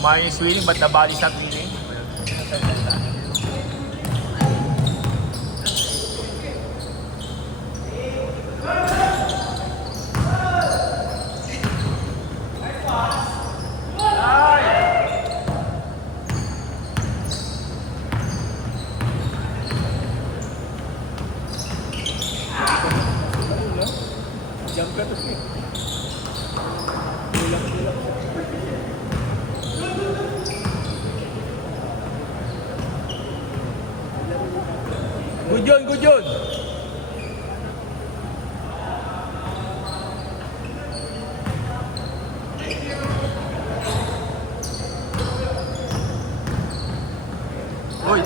Mine is winning, but the body is not winning. Jump ka to eh. Good yun, good yun. Uy.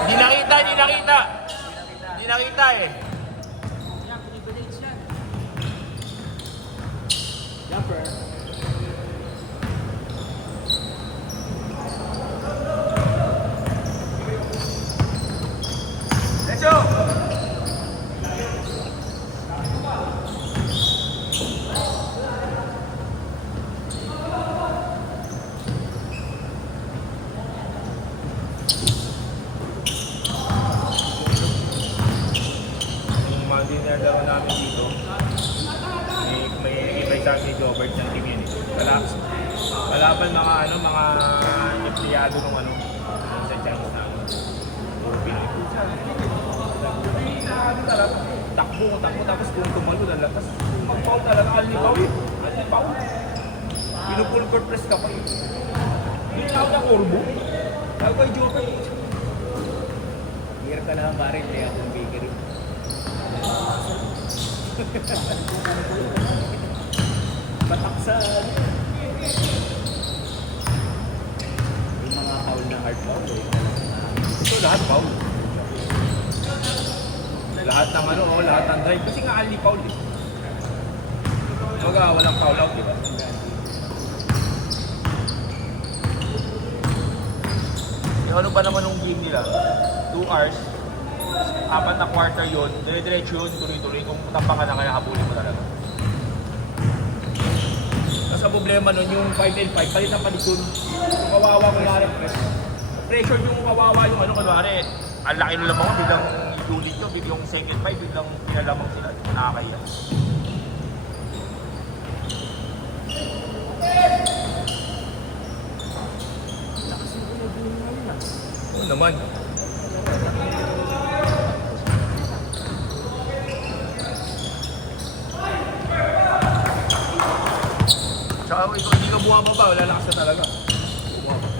Hindi nakita, hindi nakita. Hindi nakita eh. Jumper. Let's go! Yung mga dinner daw namin dito, may sa akin Jobert ng team yun eh. Kalaban mga ano, mga empleyado ng ano, sa Chinese na takbo, tapos kung tumalo na lang, tapos mag-foul talaga, alipaw. Pinupulver press ka pa eh. Hindi na ako ng orbo. Tawag ko yung Joker. Hirap ka naman pare, hindi akong bakery. Batak sa yung mga foul na hard foul eh. Ito lahat foul. Lahat ng ano, lahat ng drive. Kasi nga alipaw eh. Baga, walang foul out, diba? Yung ano ba naman yung game nila? 2 hours, 4 na quarter yun, dire-diretso yun, tuloy-tuloy. Kung tampa ka na kaya habulin mo talaga. Tapos ang problema nun, yung 5 palit ang palit yun. Yung kawawa ko na rin. Pressure yung kawawa yung ano, kunwari. Ang laki nung lamang ko, bilang unit nyo, yung second 5, bilang pinalamang sila. Nakakaya. Ano naman? Tsaka ikaw, hindi ka bumababa, wala lakas na talaga. Bumababa.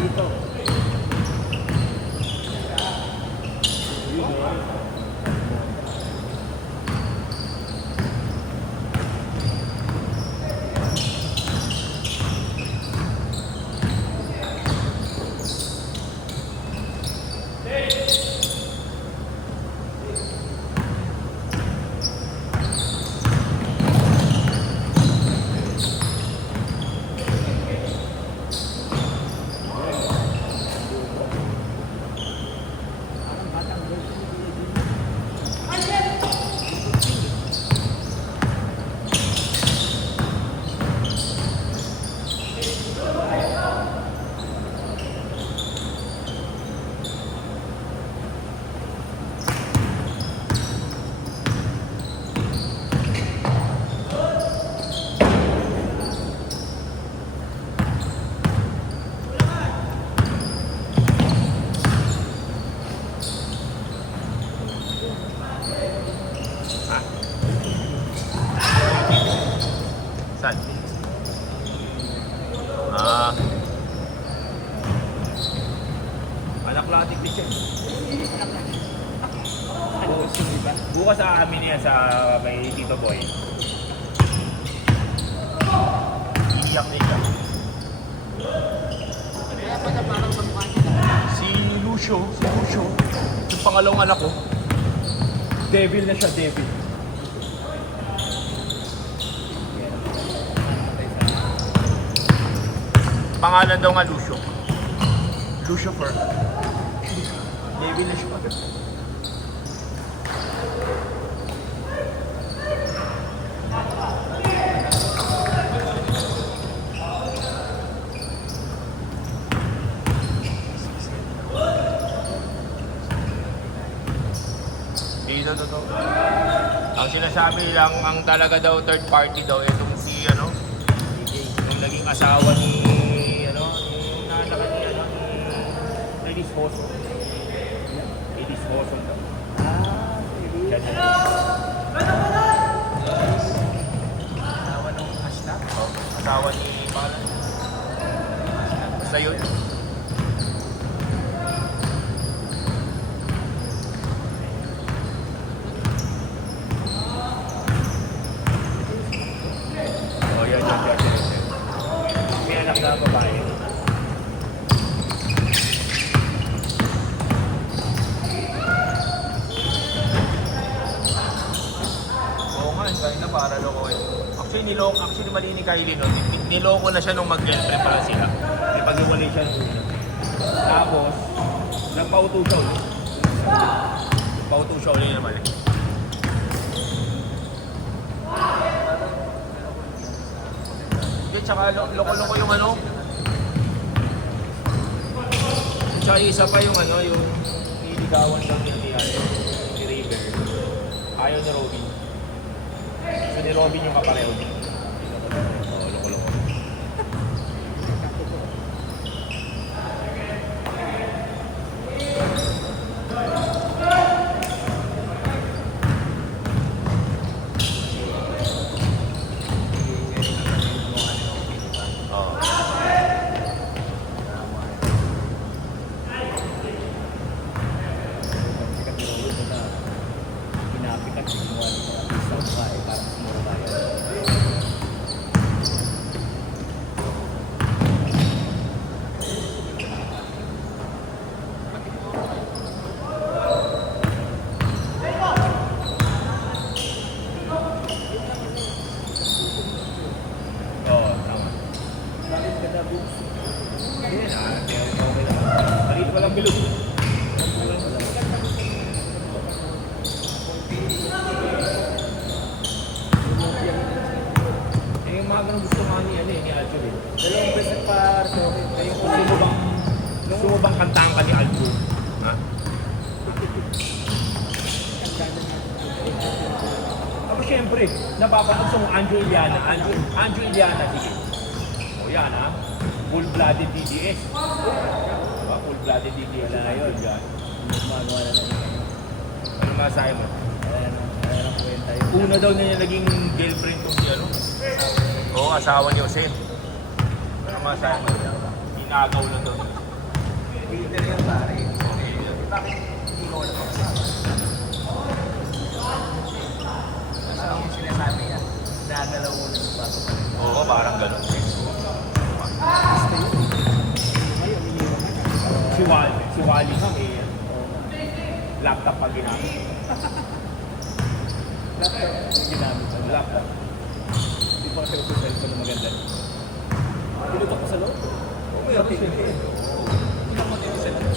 Dito. Saan? Ah. Anak latik din siya. Bukas sa amin yan sa may Tito Boy. Iyak na iyak. Si Lucio. Yung pangalawang anak ko. Devil na siya, devil. Pangalan daw nga Lucio. Lucifer. Devil na siya. sabi lang, ang talaga daw third party daw, itong si, ano, yung naging asawa ni, ano, yung nanaka ni, ano, ni Edis Hoso. Edis Hoso daw. Yan yun. Asawa ng hashtag. Oh, asawa ni Balan. Basta yun. Oh, yan. May anak na babae. Oo nga, kaya na para loko eh. Actually mali ni Kylie nun. Niloko na siya nung mag-girlfriend pala sila. Ipag-iwalay siya nung una. Tapos, nagpauto siya ulit. Pauto siya ulit naman eh. Hindi, tsaka loko-loko yung ano. Tsaka isa pa yung ano, yung niligawan lang niya ni River. Ayaw ni Robin. So ni Robin yung kapareho niya. Oo, loko-loko. Oo. Pinapikat yung mga isa ko ka eh, parang sumuro tayo. Oo, tama. Bakit ka na books? Hindi na, okay lang. Maliit walang bilog. Eh, yung mga ganun gusto nga ni, ano eh, ni Aljo eh. Dalawang beses pa ito. Kayo kung gusto mo bang kantahan ka ni Aljo? Ha? Ako syempre, napapanood mo Anjo Iliana. Anjo Iliana, sige. O yan ha. Full-blooded DDS. Diba? Full-blooded DDS. Wala na yun. Yan. Gumagawa na lang yun. Ano masahe mo? Wala na kwenta yun. Una daw niya naging girlfriend tong si ano? Oo, asawa ni Jose. Ano masahe mo? Inagaw lang daw. Peter yan pare. Bakit hindi ko wala pang-asawa? Ano yung sinasabi niya? Nagalaw mo na sa bago pa rin. Oo, parang gano'n. Si Wally nga may laptop pa ginamit. Laptop, yung ginamit sa Laptop. Hindi pa kasi ako cellphone na maganda. Pinutok ko sa loob. Okay, okay. Pinutok mo din sa loob.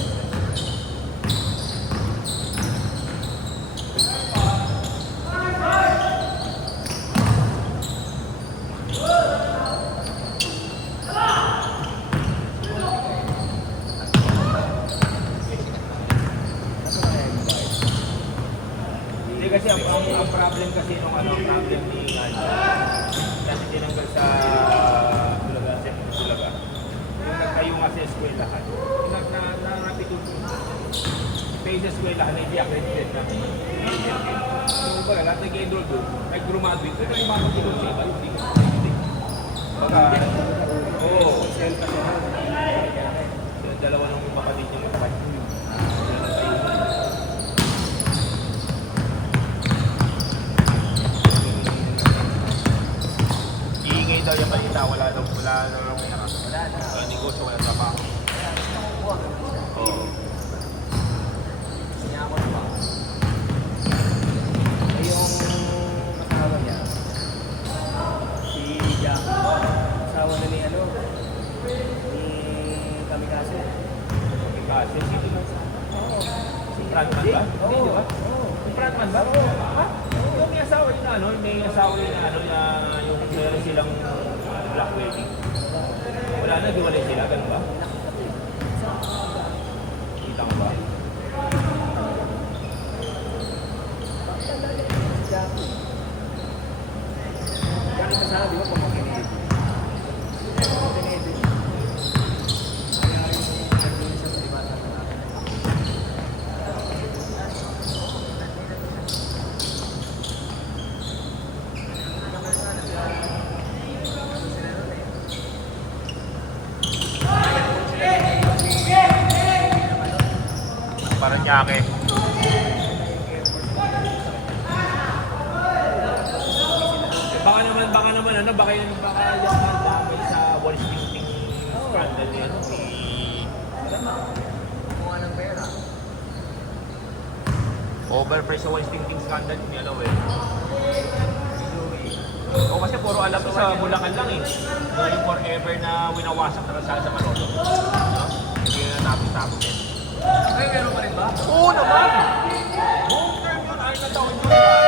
Hindi kasi ang problem kasi nung ano, problem ni Aljo. Kasi tinanggal sa Bulaga, sa Bulaga. Yung nagtayo nga sa eskwelahan. Napitun ko. Pay sa eskwelahan na hindi accredited na. Yung baga, lahat nag-enroll doon, nag-graduate. Pero yung mga nag-enroll sa iba, hindi. Baga, oo. Yung dalawa nung kapatid niya magkapatid. Iingay daw yung balita, wala na pera. Wala na. Negosyo, wala trabaho. Oo. Niya ako na ba? Eh, yung asawa niya, si Jack, asawa na ni ano, ni Kamikaze. Kasi, sino ba? Oo. Si Frontman ba? Hindi, di ba? Oo. Si Frontman ba? Ha? Yung may asawa yun na ano, may asawa yun na ano, yung meron silang black wedding. Wala na, diwalay sila, ganun ba? Kita mo ba? Si Jack. Paranaque. Baka naman, ano, baka yan dami sa wall spinning scandal yan. Kumuha ng pera. Overpriced sa wall spinning scandal, hindi alam eh. O kasi puro alam ko sa Bulacan lang eh. Yung forever na winawasak na sa Manolo. No? Hindi na tapos-tapos eh. Ay, meron pa rin ba? Oo naman! Long term yun, ay na taon yun.